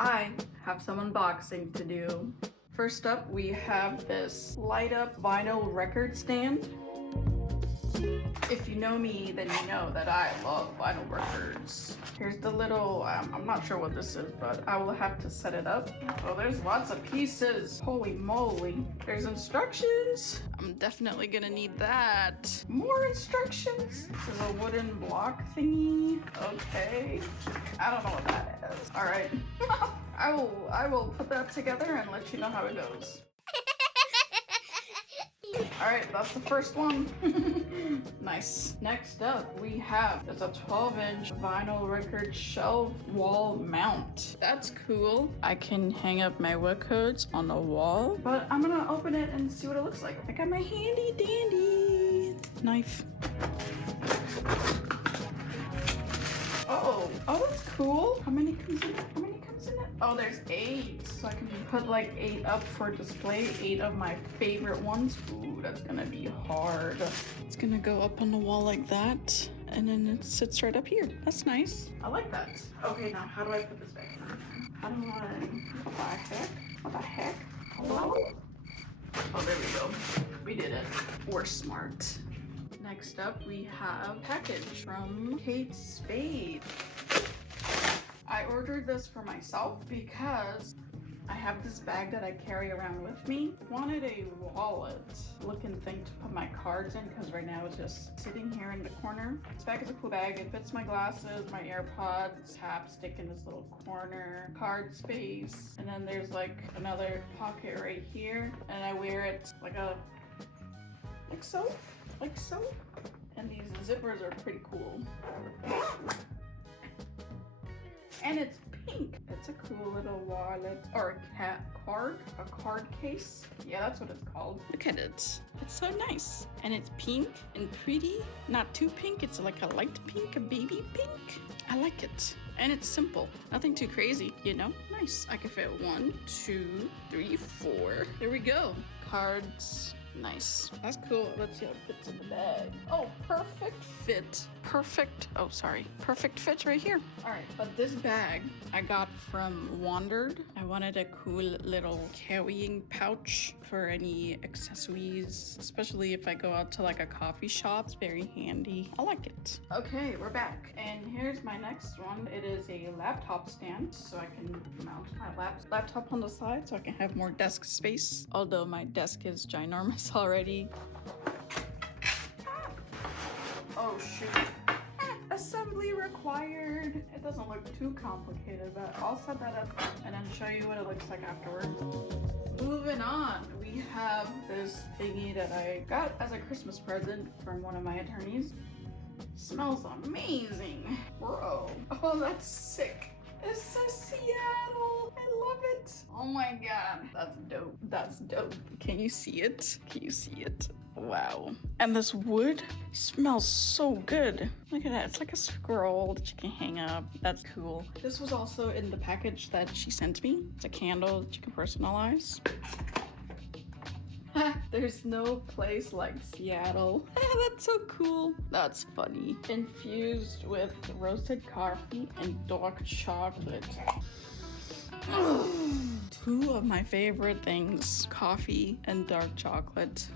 I have some unboxing to do. First up, we have this light up vinyl record stand. If you know me, then you know that I love vinyl records. Here's the little, I'm not sure what this is, but I will have to set it up. Oh, there's lots of pieces. Holy moly. There's instructions. I'm definitely gonna need that. More instructions. This is a wooden block thingy. Okay. I don't know what that is. All right. I will put that together and let you know how it goes. Alright, that's the first one. Nice. Next up, we have there's a 12-inch vinyl record shelf wall mount. That's cool. I can hang up my work codes on the wall, but I'm gonna open it and see what it looks like. I got my handy dandy knife. Oh, that's cool. How many comes in it? How many comes in it? Oh, there's 8. So I can put like 8 up for display. 8 of my favorite ones. Ooh, that's gonna be hard. It's gonna go up on the wall like that. And then it sits right up here. That's nice. I like that. Okay, now how do I put this back in? How do I, what the heck? What the heck? Hello? Oh, there we go. We did it. We're smart. Next up, we have a package from Spade. I ordered this for myself because I have this bag that I carry around with me. Wanted a wallet looking thing to put my cards in because right now it's just sitting here in the corner. This bag is a cool bag. It fits my glasses, my AirPods, chapstick in this little corner, card space, and then there's like another pocket right here, and I wear it like so. Like so. And these zippers are pretty cool. And it's pink. It's a cool little wallet or a card case. Yeah, that's what it's called. Look at it. It's so nice. And it's pink and pretty. Not too pink. It's like a light pink, a baby pink. I like it. And it's simple. Nothing too crazy, you know? Nice. I can fit 1, 2, 3, 4. There we go. Cards. Nice. That's cool. Let's see how it fits in the bag. Oh, perfect fit. Perfect fit right here. All right, but this bag I got from Wandrd. I wanted a cool little carrying pouch for any accessories, especially if I go out to like a coffee shop. It's very handy. I like it. Okay, we're back. And here's my next one. It is a laptop stand, so I can mount my laptop on the side so I can have more desk space. Although my desk is ginormous already. Oh shoot. Assembly required. It doesn't look too complicated, but I'll set that up and then show you what it looks like afterwards. Moving on, we have this thingy that I got as a Christmas present from one of my attorneys. Smells amazing. Bro. Oh, that's sick. It says Seattle. I love it. Oh my god. That's dope. That's dope. Can you see it? Can you see it? Wow. And this wood smells so good. Look at that. It's like a scroll that you can hang up. That's cool. This was also in the package that she sent me. It's a candle that you can personalize. There's no place like Seattle. That's so cool. That's funny. Infused with roasted coffee and dark chocolate. Two of my favorite things, coffee and dark chocolate.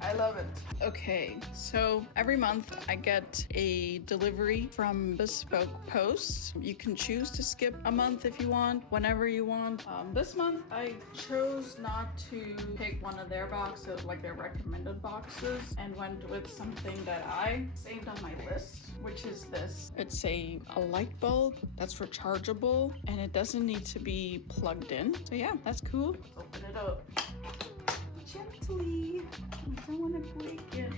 I love it. Okay, so every month I get a delivery from Bespoke Post. You can choose to skip a month if you want, whenever you want. This month I chose not to pick one of their boxes, like their recommended boxes, and went with something that I saved on my list, which is this. It's a light bulb that's rechargeable and it doesn't need to be plugged in. So yeah, that's cool. Let's open it up. Gently. I don't want to break it.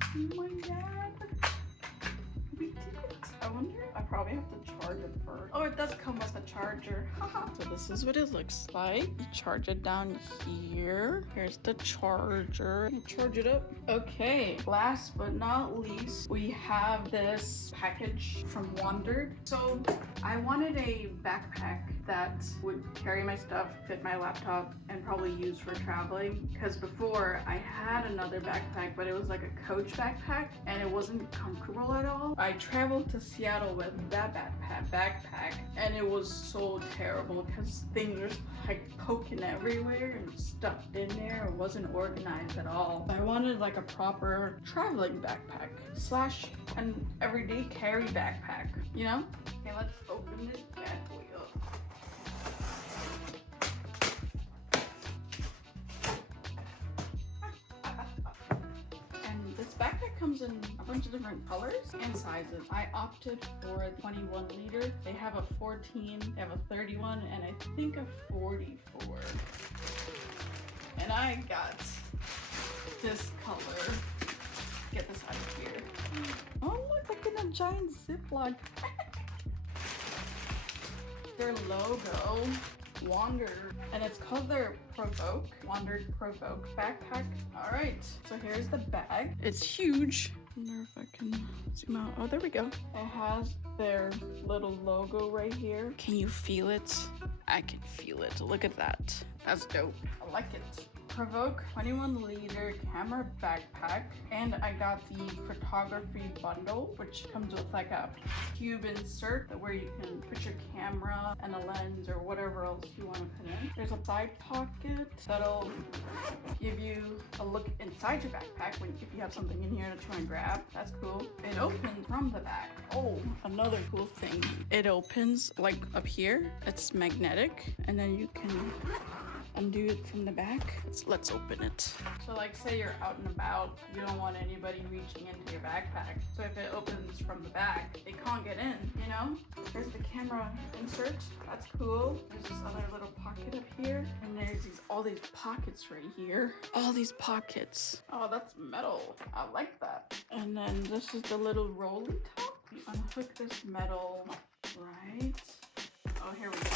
Oh my god. We did it. I wonder, I probably have to charge it first. Oh, it does come with a charger. So this is what it looks like. You charge it down here. Here's the charger. You charge it up. Okay, last but not least, we have this package from Wandrd. So I wanted a backpack that would carry my stuff, fit my laptop, and probably use for traveling. Because before I had another backpack, but it was like a Coach backpack and it wasn't comfortable at all. I traveled to Seattle with that backpack, and it was so terrible because things were like poking everywhere and stuffed in there. It wasn't organized at all. I wanted like a proper traveling backpack slash an everyday carry backpack, you know? Okay, let's open this bad boy up. And this backpack comes in a bunch of different colors and sizes. I opted for a 21 liter. They have a 14, they have a 31, and I think a 44. And I got this color. Get this out of here. Oh look, like in a giant Ziploc. Their logo, Wandrd, and it's called their Wandrd Prvke backpack. All right, so here's the bag. It's huge. I wonder if I can zoom out. Oh, there we go. It has their little logo right here. Can you feel it? I can feel it. Look at that. That's dope. I like it. Prvke 21 liter camera backpack, and I got the photography bundle, which comes with like a cube insert where you can put your camera and a lens or whatever else you want to put in. There's a side pocket that'll give you a look inside your backpack if you have something in here to try and grab. That's cool. It opens from the back. Oh, another cool thing. It opens like up here. It's magnetic, and then you can undo it from the back. Let's open it. So like say you're out and about, you don't want anybody reaching into your backpack. So if it opens from the back, they can't get in, you know? There's the camera insert. That's cool. There's this other little pocket up here. And there's all these pockets right here. All these pockets. Oh, that's metal. I like that. And then this is the little rolly top. You unhook this metal, right? Oh, here we go.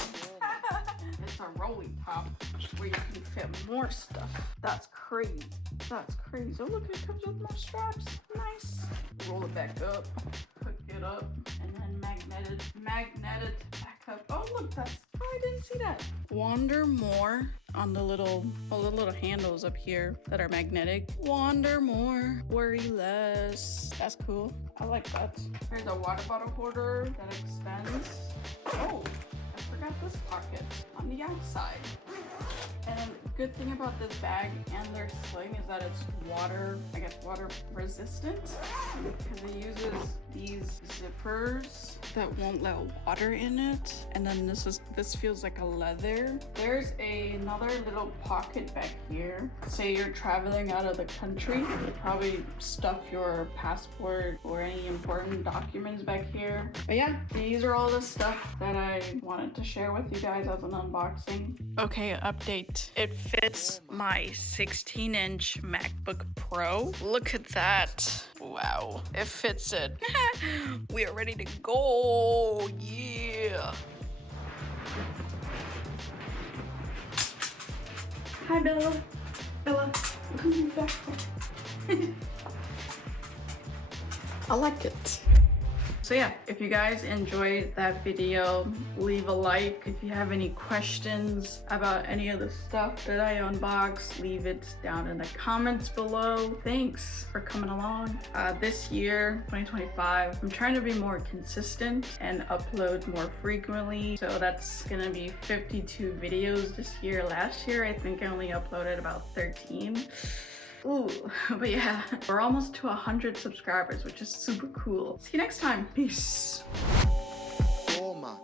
It's a rolling top where you can fit more stuff. That's crazy. That's crazy. Oh, look, it comes with more straps. Nice. Roll it back up, hook it up, and then magnet it back up. Oh, look, oh, I didn't see that. Wander more on the little handles up here that are magnetic. Wander more, worry less. That's cool. I like that. There's a water bottle holder that extends. Oh, I forgot this pocket on the outside. And good thing about this bag and their sling is that it's water resistant, because it uses these zippers that won't let water in it. And then this feels like a leather. There's another little pocket back here. Say you're traveling out of the country, you probably stuff your passport or any important documents back here. But yeah, these are all the stuff that I wanted to share with you guys as an unboxing. Okay, update. It fits my 16-inch MacBook Pro. Look at that. Wow, it fits it. We are ready to go. Yeah. Hi, Bella. Bella, come back. I like it. So yeah, if you guys enjoyed that video, leave a like. If you have any questions about any of the stuff that I unboxed, leave it down in the comments below. Thanks for coming along. This year, 2025, I'm trying to be more consistent and upload more frequently. So that's gonna be 52 videos this year. Last year, I think I only uploaded about 13. Ooh, but yeah, we're almost to 100 subscribers, which is super cool. See you next time. Peace. Oh my.